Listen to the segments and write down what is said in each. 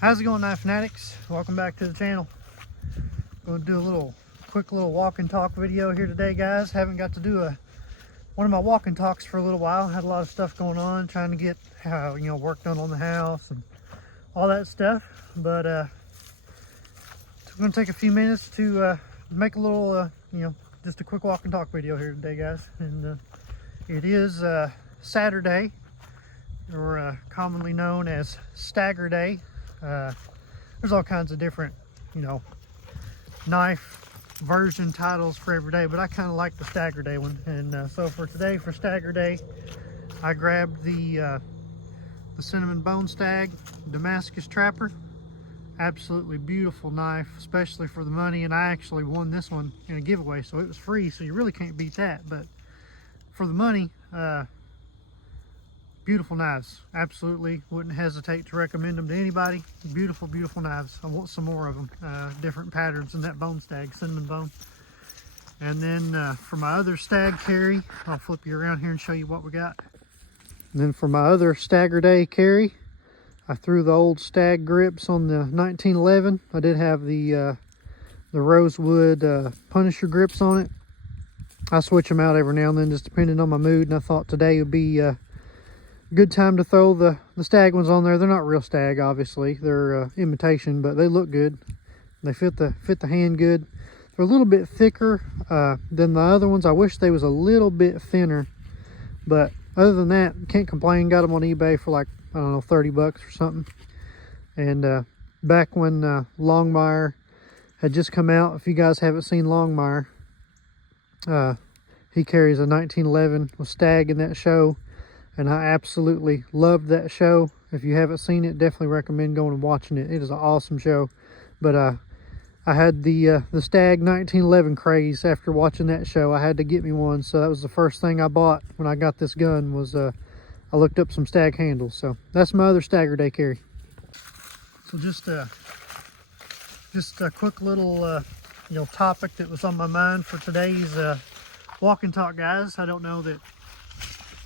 How's it going, Knife Fanatics? Welcome back to the channel. Going to do a quick little walk and talk video here today, guys. Haven't got to do one of my walk and talks for a little while. Had a lot of stuff going on, trying to get work done on the house and all that stuff. But I'm going to take a few minutes to make a little, just a quick walk and talk video here today, guys. And it is Saturday, or commonly known as Stagger Day. There's all kinds of different, knife version titles for every day, but I kind of like the Stagger Day one. And so for today, for Stagger Day, I grabbed the Cinnamon Bone Stag Damascus Trapper. Absolutely beautiful knife, especially for the money. And I actually won this one in a giveaway, so it was free, so you really can't beat that. But for the money, beautiful knives. Absolutely wouldn't hesitate to recommend them to anybody. Beautiful, beautiful knives. I want some more of them. Different patterns in that bone stag, cinnamon bone. And then for my other stag carry, I'll flip you around here and show you what we got. And then for my other Stagger Day carry, I threw the old stag grips on the 1911. I did have the rosewood Punisher grips on it. I switch them out every now and then, just depending on my mood. And I thought today would be good time to throw the stag ones on there. They're not real stag, obviously. They're imitation, but they look good. They fit the hand good. They're a little bit thicker than the other ones. I wish they was a little bit thinner, but other than that, can't complain. Got them on eBay for like, I don't know, 30 bucks or something. And back when Longmire had just come out, if you guys haven't seen Longmire, he carries a 1911 with stag in that show. And I absolutely loved that show. If you haven't seen it, definitely recommend going and watching it. It is an awesome show. But I had the Stag 1911 craze after watching that show. I had to get me one, so that was the first thing I bought when I got this gun. Was I looked up some stag handles. So that's my other Stagger Day carry. So just a quick little topic that was on my mind for today's walk and talk, guys. I don't know that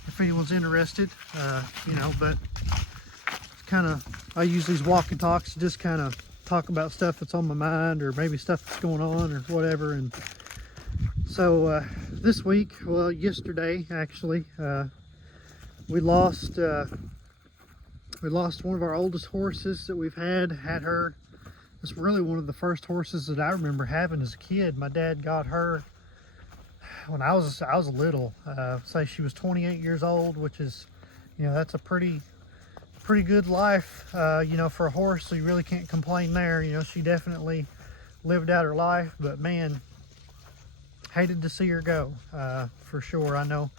if anyone's interested, but kind of, I use these walk and talks to just kind of talk about stuff that's on my mind, or maybe stuff that's going on or whatever. And so this week, well, yesterday actually, we lost one of our oldest horses that we've had her. It's really one of the first horses that I remember having as a kid. My dad got her when I was little. Say she was 28 years old, which is, that's a pretty good life, for a horse. So you really can't complain there. She definitely lived out her life, but man, hated to see her go, for sure. I know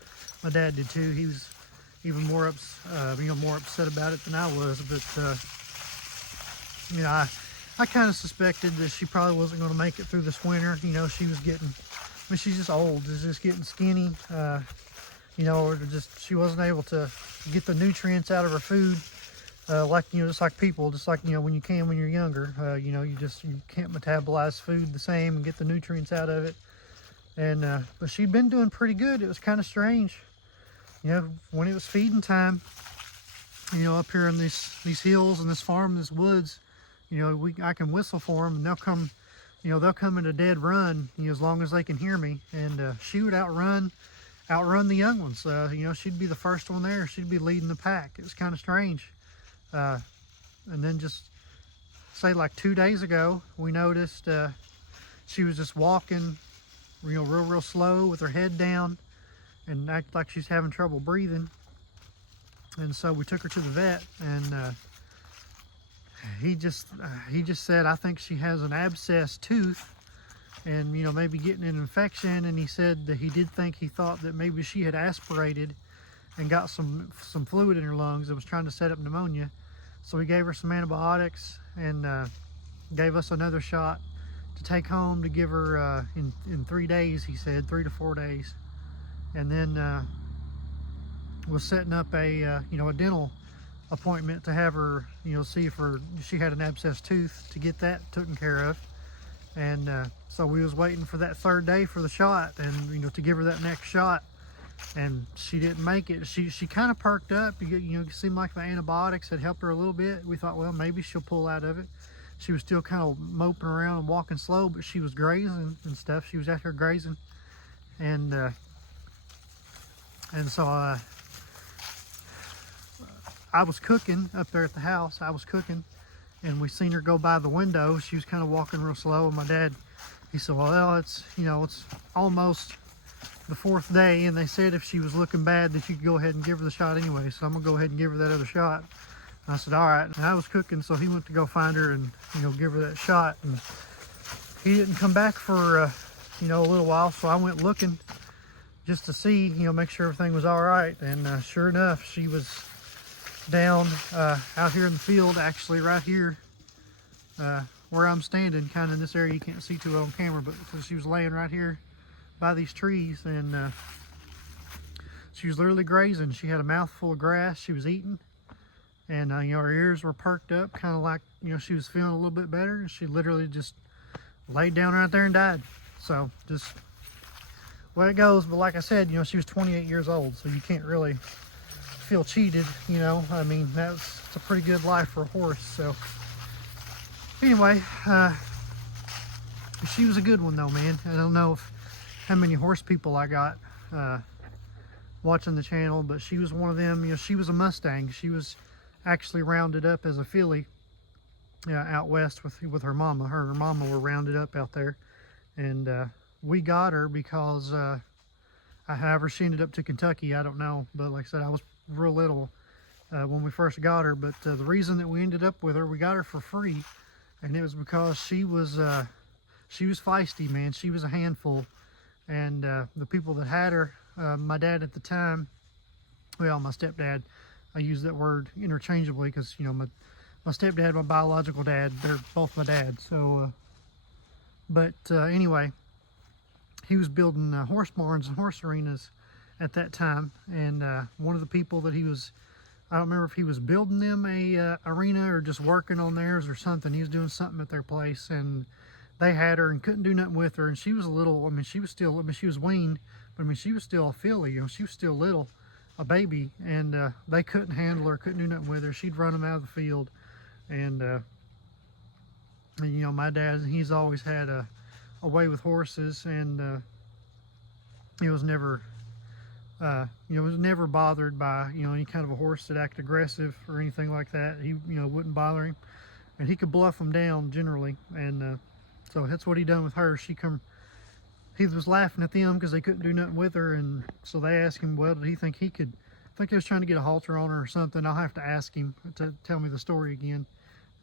my dad did too. He was even more upset about it than I was. But I kind of suspected that she probably wasn't going to make it through this winter. She was getting, she's just old. She's just getting skinny, or she wasn't able to get the nutrients out of her food, just like people, when you're younger, you can't metabolize food the same and get the nutrients out of it. And but she'd been doing pretty good. It was kind of strange, when it was feeding time, up here in these hills and this farm, this woods, I can whistle for them and they'll come. They'll come in a dead run, as long as they can hear me. And she would outrun the young ones. She'd be the first one there. She'd be leading the pack. It was kind of strange. And then just say like 2 days ago, we noticed she was just walking, real slow with her head down and act like she's having trouble breathing. And so we took her to the vet, and he just said, I think she has an abscessed tooth and maybe getting an infection. And he said that he thought that maybe she had aspirated and got some fluid in her lungs that was trying to set up pneumonia. So we gave her some antibiotics and gave us another shot to take home to give her in 3 days, he said, 3 to 4 days. And then was setting up a dental appointment to have her, see if she had an abscessed tooth, to get that taken care of. And so we was waiting for that 3rd day for the shot, and to give her that next shot. and she didn't make it. She kind of perked up. It seemed like the antibiotics had helped her a little bit. We thought, well, maybe she'll pull out of it. She was still kind of moping around and walking slow, but she was grazing and stuff. She was out here grazing, and so I was cooking up there at the house. I was cooking, and we seen her go by the window. She was kind of walking real slow, and my dad, he said, well, it's almost the 4th day, and they said if she was looking bad that you could go ahead and give her the shot anyway, so I'm gonna go ahead and give her that other shot. And I said, all right. And I was cooking, so he went to go find her and give her that shot, and he didn't come back for a little while, so I went looking just to see, make sure everything was all right. And sure enough, she was down out here in the field, actually right here where I'm standing, kind of in this area. You can't see too well on camera, but so she was laying right here by these trees, and she was literally grazing. She had a mouthful of grass she was eating, and her ears were perked up, kind of like she was feeling a little bit better, and she literally just laid down right there and died. So just way it goes. But like I said, she was 28 years old, so you can't really feel cheated. I mean, it's a pretty good life for a horse. So anyway, she was a good one though, man. I don't know how many horse people I got watching the channel, but she was one of them. She was a Mustang. She was actually rounded up as a filly out west with her mama. Her and her mama were rounded up out there, and we got her because however she ended up to Kentucky, I don't know. But like I said, I was real little when we first got her. But the reason that we ended up with her, we got her for free, and it was because she was feisty, man. She was a handful. And the people that had her, my dad at the time, well, my stepdad, I use that word interchangeably because my stepdad, my biological dad, they're both my dad. So but anyway, he was building horse barns and horse arenas at that time, and one of the people that he was, I don't remember if he was building them a arena or just working on theirs or something. He was doing something at their place, and they had her and couldn't do nothing with her. And she was a little, she was weaned, but she was still a filly. She was still little, a baby, and they couldn't handle her, couldn't do nothing with her. She'd run them out of the field. And my dad, he's always had a way with horses, and he was never bothered by any kind of a horse that acted aggressive or anything like that. He wouldn't bother him, and he could bluff them down generally. And so that's what he done with her. He was laughing at them because they couldn't do nothing with her, and so they asked him, well, did he think he could, I think he was trying to get a halter on her or something. I'll have to ask him to tell me the story again.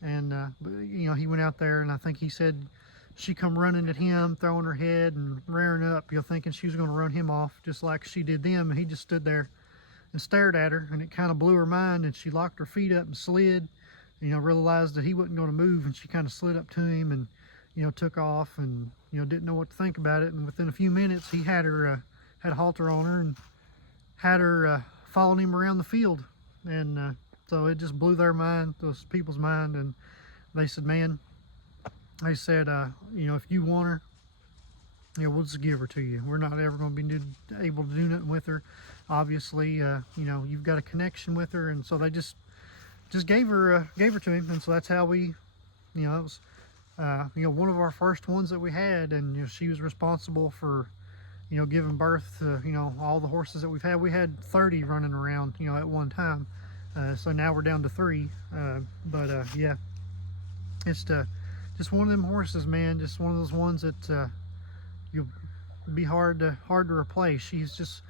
And but, he went out there, and I think he said she come running at him, throwing her head and rearing up, thinking she was going to run him off just like she did them. And he just stood there and stared at her, and it kind of blew her mind, and she locked her feet up and slid, realized that he wasn't going to move, and she kind of slid up to him and took off, and didn't know what to think about it. And within a few minutes, he had her had a halter on her and had her following him around the field. And so it just blew their mind, those people's mind. And they said, man, they said, if you want her, we'll just give her to you. We're not ever going to be able to do nothing with her. Obviously, you've got a connection with her. And so they just gave her to him. And so that's how we, it was one of our first ones that we had. And she was responsible for giving birth to all the horses that we've had. We had 30 running around at one time, so now we're down to 3. Yeah, it's just one of them horses, man. Just one of those ones that you'll be hard to replace. She's just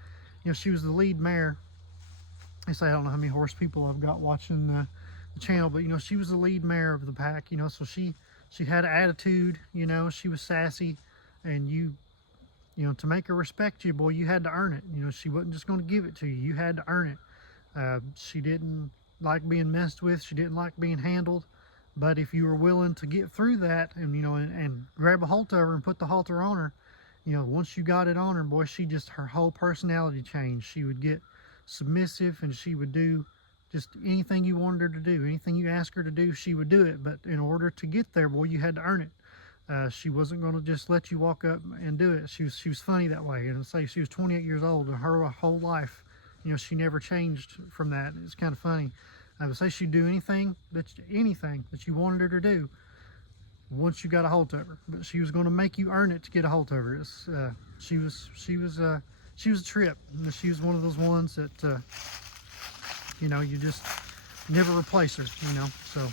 she was the lead mare. I say I don't know how many horse people I've got watching the channel, but she was the lead mare of the pack. So she had an attitude. She was sassy, and to make her respect you, boy, you had to earn it. She wasn't just going to give it to you. You had to earn it. She didn't like being messed with. She didn't like being handled. But if you were willing to get through that and, and grab a halter of her and put the halter on her, once you got it on her, boy, her whole personality changed. She would get submissive, and she would do just anything you wanted her to do. Anything you asked her to do, she would do it. But in order to get there, boy, you had to earn it. She wasn't going to just let you walk up and do it. She was funny that way. And say she was 28 years old, and her whole life, you know, she never changed from that. It's kind of funny. I would say she'd do anything that you wanted her to do once you got a hold of her. But she was going to make you earn it to get a hold of her. She was a trip. She was one of those ones that you know, you just never replace her. You know, so.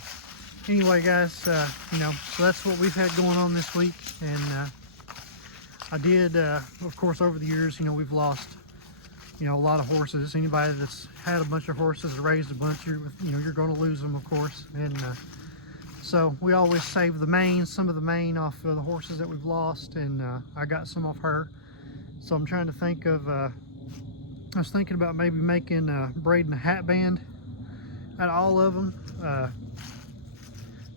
Anyway, guys, you know, so that's what we've had going on this week. And I did, of course, over the years, you know, we've lost, you know, a lot of horses. Anybody that's had a bunch of horses or raised a bunch, you know, you're going to lose them, of course. And so we always save the mane, some of the mane off of the horses that we've lost. And I got some off her. So I'm trying to think of, I was thinking about maybe braiding a hat band out of all of them.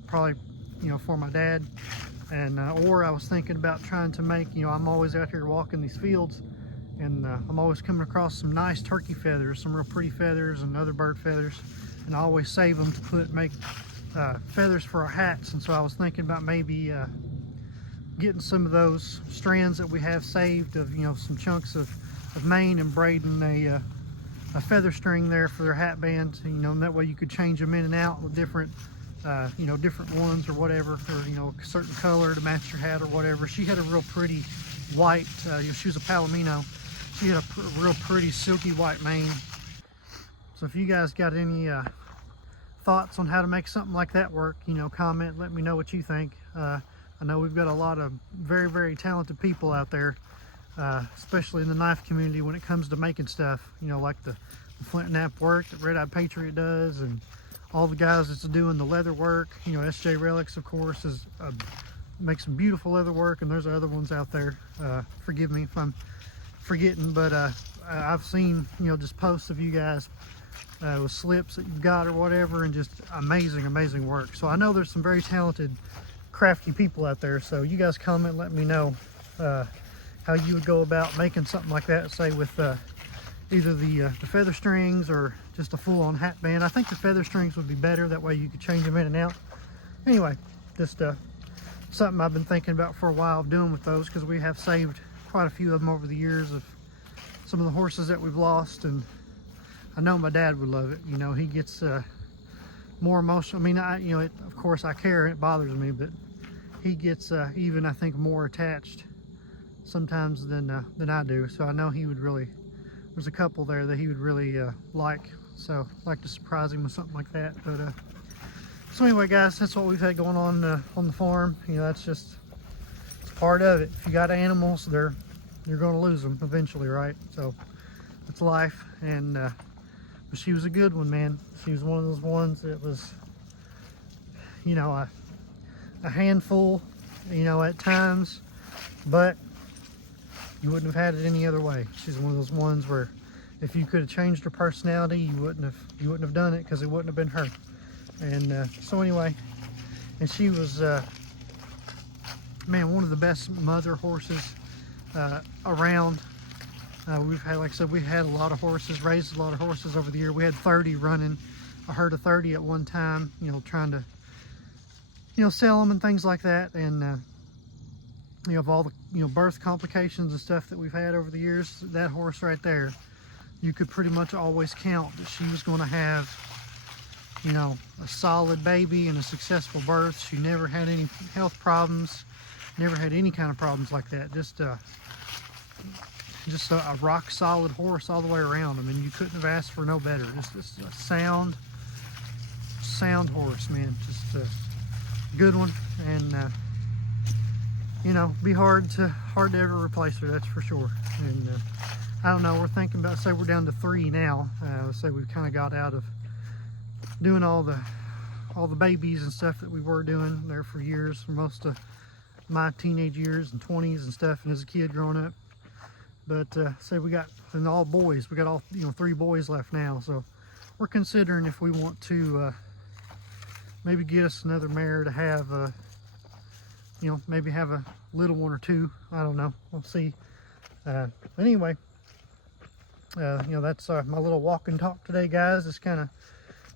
Probably, you know, for my dad. And or I was thinking about trying to make, you know, I'm always out here walking these fields, and I'm always coming across some nice turkey feathers, some real pretty feathers and other bird feathers, and I always save them to make feathers for our hats. And so I was thinking about maybe getting some of those strands that we have saved of, you know, some chunks of mane, and braiding a feather string there for their hat band, you know, and that way you could change them in and out with different you know, different ones or whatever, or, you know, a certain color to match your hat or whatever. She had a real pretty white, you know, she was a Palomino. She had a real pretty silky white mane. So if you guys got any thoughts on how to make something like that work, you know, comment, let me know what you think. I know we've got a lot of very, very talented people out there, especially in the knife community when it comes to making stuff, you know, like the Flint Knapp work that Red Eyed Patriot does, and all the guys that's doing the leather work. You know, SJ Relics, of course, makes some beautiful leather work, and there's other ones out there. Forgive me if I'm forgetting, but I've seen, you know, just posts of you guys with slips that you've got or whatever, and just amazing work. So I know there's some very talented, crafty people out there. So you guys comment, let me know how you would go about making something like that, say with either the feather strings or just a full-on hat band. I think the feather strings would be better, that way you could change them in and out. Anyway, just something I've been thinking about for a while of doing with those, because we have saved quite a few of them over the years of some of the horses that we've lost. And I know my dad would love it. You know, he gets more emotional. I mean, you know, of course I care, it bothers me, but he gets even, I think, more attached sometimes than I do. So I know he would really, there's a couple there that he would really like. So I'd like to surprise him with something like that. But so anyway, guys, that's what we've had going on the farm. You know, that's just, it's part of it. If you got animals, you're going to lose them eventually, right? So it's life. And but she was a good one, man. She was one of those ones that was, you know, a handful, you know, at times, but you wouldn't have had it any other way. She's one of those ones where if you could have changed her personality, you wouldn't have done it, because it wouldn't have been her. And so anyway, and she was man, one of the best mother horses around. We've had, like I said, we had a lot of horses, raised a lot of horses over the year. We had 30 running, a herd of 30 at one time, you know, trying to, you know, sell them and things like that. And you know, of all the, you know, birth complications and stuff that we've had over the years, that horse right there, you could pretty much always count that she was going to have, you know, a solid baby and a successful birth. She never had any health problems, never had any kind of problems like that. Just a rock solid horse all the way around. I mean, you couldn't have asked for no better. Just a sound horse, man. Just a good one. And you know, be hard to ever replace her, that's for sure. And I don't know, we're thinking about, say we're down to 3 now. Let's say we've kind of got out of doing all the babies and stuff that we were doing there for years, for most of my teenage years and 20s and stuff, and as a kid growing up. But say we got, and all boys, we got all, you know, 3 boys left now. So we're considering if we want to maybe get us another mare to have, you know, maybe have a little one or 2. I don't know, we'll see. But anyway, you know, that's my little walk and talk today, guys. Just kind of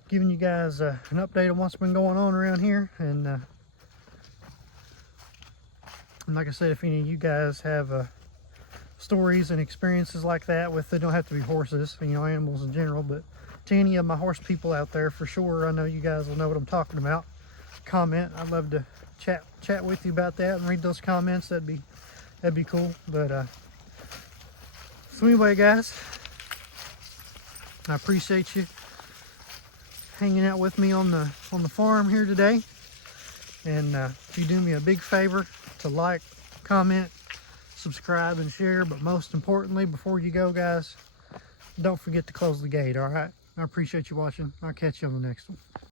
giving you guys an update on what's been going on around here. And And like I said, if any of you guys have stories and experiences like that with, they don't have to be horses, you know, animals in general, but to any of my horse people out there, for sure, I know you guys will know what I'm talking about. Comment. I'd love to chat with you about that and read those comments. That'd be cool. But so anyway, guys, I appreciate you hanging out with me on the farm here today. And if you do me a big favor to like, comment, subscribe, and share, but most importantly, before you go, guys, don't forget to close the gate. All right, I appreciate you watching. I'll catch you on the next one.